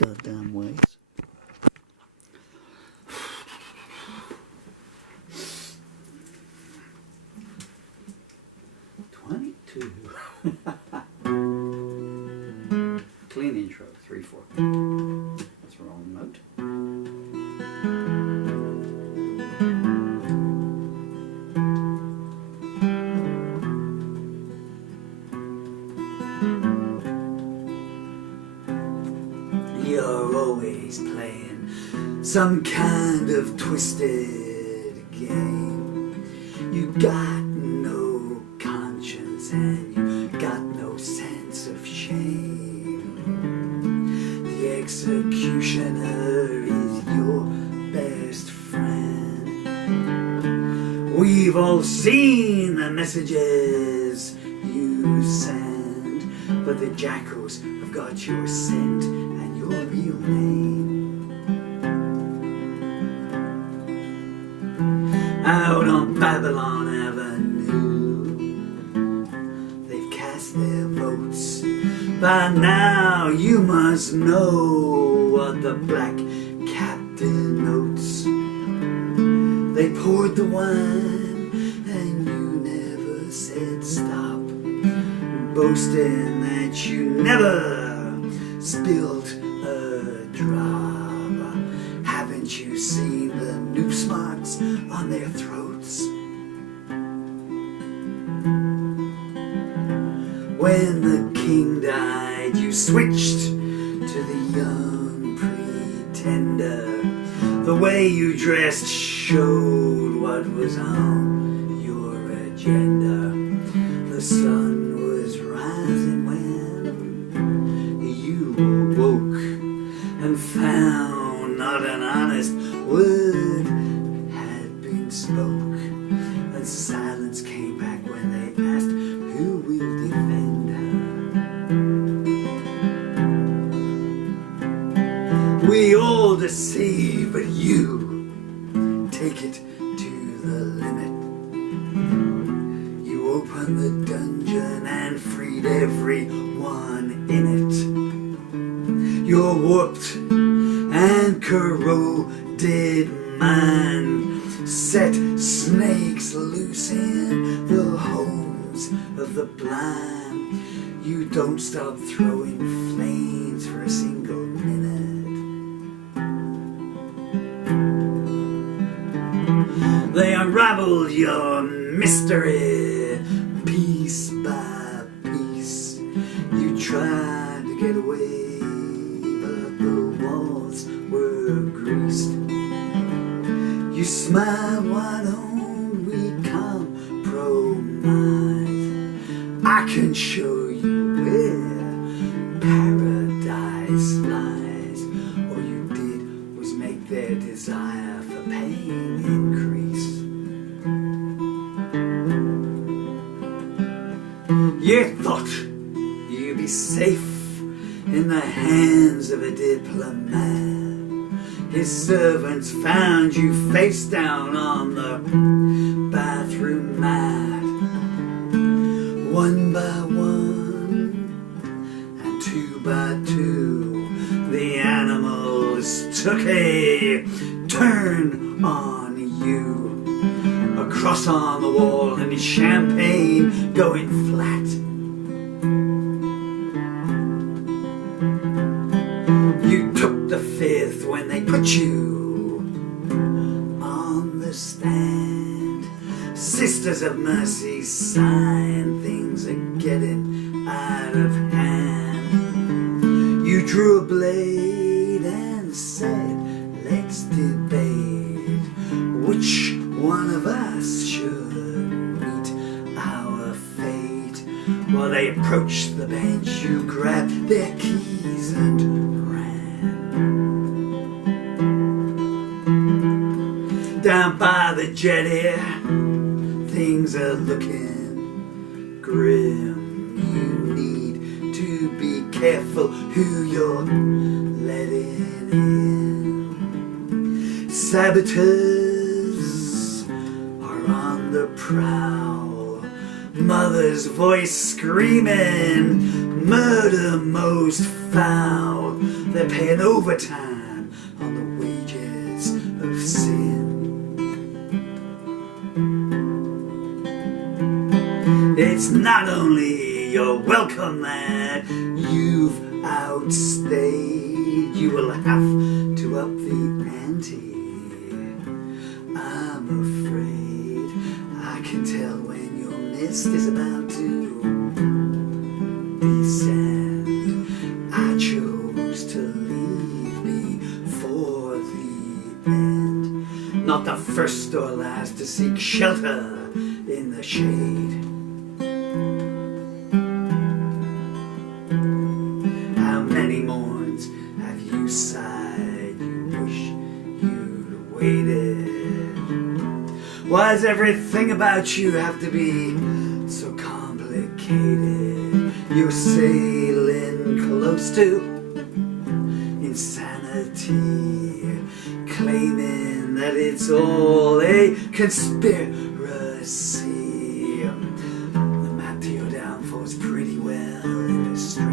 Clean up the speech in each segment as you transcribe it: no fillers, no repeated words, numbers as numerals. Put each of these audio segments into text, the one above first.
goddamn ways. Clean intro, 3/4. That's the wrong note. You're always playing some kind of twisted game. You got no conscience and you got no sense of shame. The executioner is your best friend. We've all seen the messages you send, but the jackals have got your scent and your real name. Out on Babylon Avenue, they've cast their votes. By now you must know what the black captain notes. They poured the wine and you never said stop, boasting that you never spilled a drop. Haven't you seen the noose marks on their throats? When the king died, you switched to the young pretender. The way you dressed showed what was on your agenda. The sun was rising when you awoke and found not an honest word had been spoke. And silence came back when they asked, who will defend her? We all deceive, but you take it to the limit. You opened the dungeon and freed everyone in it. You're warped and corroded mind, set snakes loose in the homes of the blind. You don't stop throwing flames for a single minute. They unraveled your mystery piece by piece. You tried to get away, but the walls were greased. You smiled, why don't we compromise? I can show you where paradise lies. All you did was make their desire for pain increase. You thought you'd be safe in the hands of a diplomat. His servants found you face down on the bathroom mat. One by one and two by two, the animals took a turn on you. A cross on the wall and his champagne going flat. You took the fifth when they put you on the stand. Sisters of Mercy sign, things are getting out of hand. You drew a blade and said, let's debate which one of us should meet our fate. While they approached the bench, you grabbed their keys and down by the jetty, things are looking grim. You need to be careful who you're letting in. Saboteurs are on the prowl. Mother's voice screaming, murder most foul. they're paying overtime on the wages of sin. It's not only your welcome that you've outstayed, you will have to up the ante. I'm afraid I can tell when your mist is about to descend. I chose to leave before the end, not the first or last to seek shelter in the shade. How many morns have you sighed, you wish you'd waited? Why does everything about you have to be so complicated? You're sailing close to insanity, claiming that it's all a conspiracy. The map to your downfall is pretty well illustrated.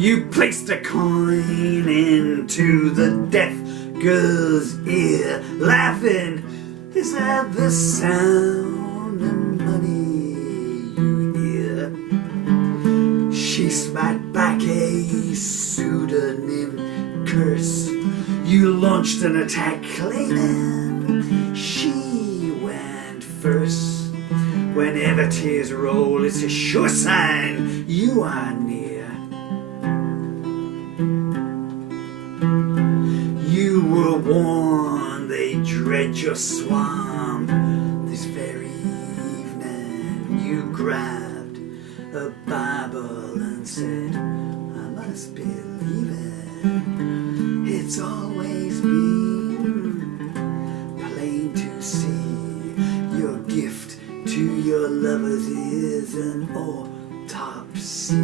You placed a coin into the deaf girl's ear, laughing. Is that the sound of money you hear? She spat back a pseudonym curse. You launched an attack claiming she went first. Whenever tears roll, it's a sure sign you are near. You were warned they dread your swamp. This very evening you grabbed a Bible and said, I must believe it. It's always been plain to see your gift to your lovers is an autopsy.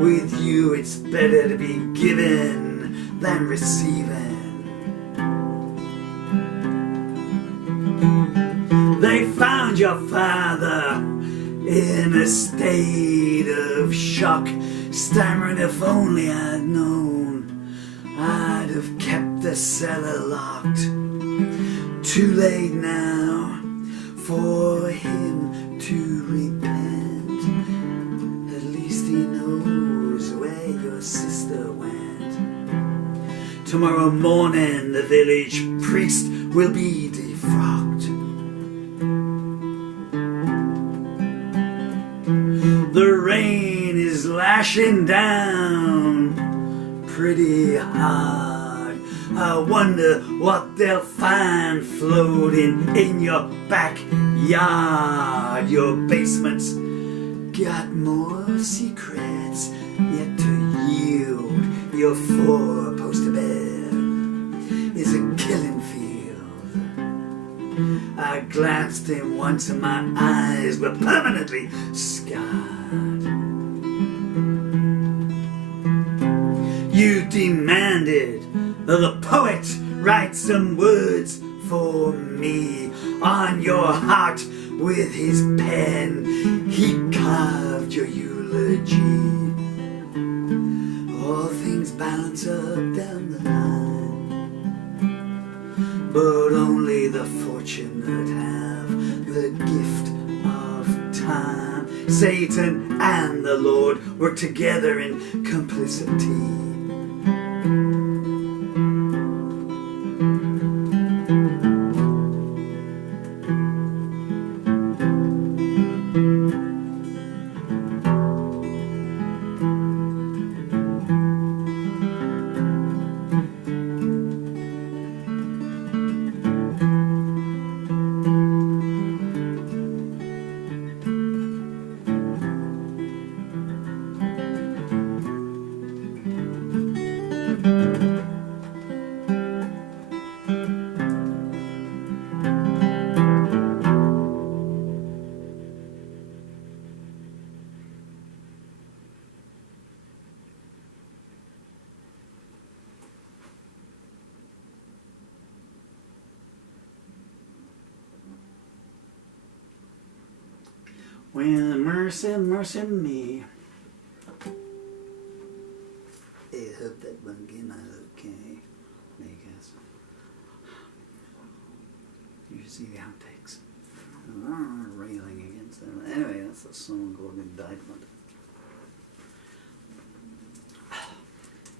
With you it's better to be given than receiving. They found your father in a state of shock, stammering, if only I'd known, I'd have kept the cellar locked. Too late now for him to repent. At least he knows where your sister went. Tomorrow morning the village priest will be defrocked. The rain is lashing down pretty hard. I wonder what they'll find floating in your backyard. Your basement's got more secrets yet to yield. Your four-poster bed is a killing field. I glanced in once and my eyes were permanently scarred. You demanded that the poet write some words for me. On your heart with his pen he carved your eulogy. All things balance up down the line, but only the fortunate have the gift of time. Satan and the Lord work together in complicity. Well, mercy, mercy me. I hope that one came out okay. Because you should see the outtakes. Railing against them. Anyway, that's a song called Indictment.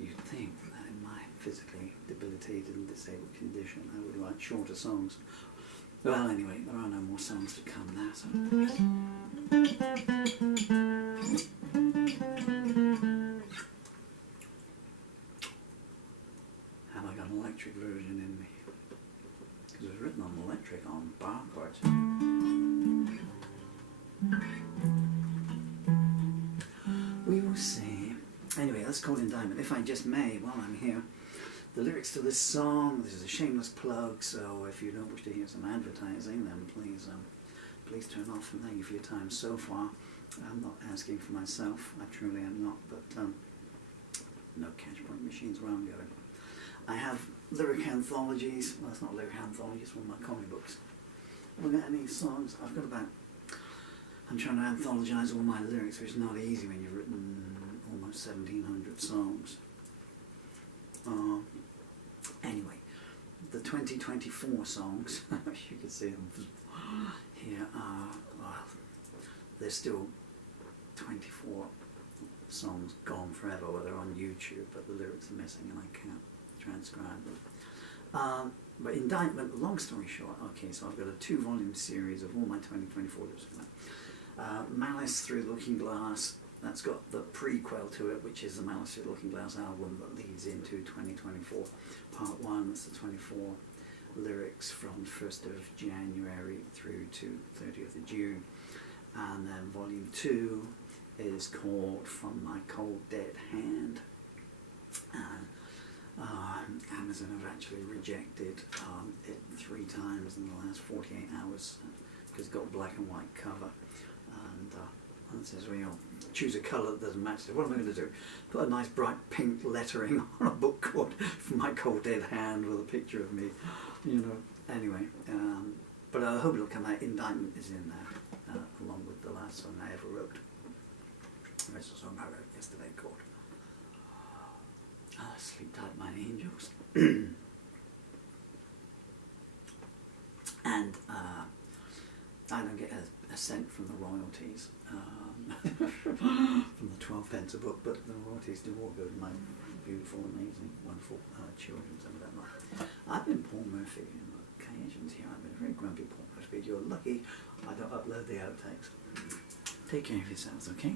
You'd think that in my physically debilitated and disabled condition I would write shorter songs. Well, anyway, there are no more songs to come now, so... Have I got an electric version in me? Because it was written on electric on bar chords. We will see. Anyway, that's called Indictment. If I just may, while I'm here, the lyrics to this song, this is a shameless plug, so if you don't wish to hear some advertising, then please please turn off, and thank you for your time so far. I'm not asking for myself, I truly am not, but no catch point machines where I'm going. I have lyric anthologies. Well, it's not lyric anthologies, it's one of my comic books. Have I got any songs? I've got about... I'm trying to anthologize all my lyrics, which is not easy when you've written almost 1,700 songs. Anyway, the 2024 songs, you can see them here are, well, there's still 24 songs gone forever, where they're on YouTube, but the lyrics are missing and I can't transcribe them. But Indictment, long story short, okay, so I've got a 2-volume series of all my 2024 lyrics. Malice Through the Looking Glass, that's got the prequel to it, which is the Malice Through the Looking Glass album that leads into 2024. Part 1, that's the 24 lyrics from 1st of January through to 30th of June. And then Volume 2 is called From My Cold Dead Hand. And Amazon have actually rejected it 3 times in the last 48 hours because it's got black and white cover. And it says, well, you know, choose a colour that doesn't match it. What am I going to do? Put a nice bright pink lettering on a book called From My Cold Dead Hand with a picture of me, you know. Anyway, but I hope it'll come out. Indictment is in there, along with the last song I ever wrote. There's a song I wrote yesterday called Sleep Tight, My Angels. And I don't get a cent from the royalties, from the 12 pence a book, but the royalties do all go to my beautiful, amazing, wonderful children. I've been Paul Murphy on occasions here. I've been a very grumpy Paul Murphy. You're lucky I don't upload the outtakes. Take care of yourselves, okay?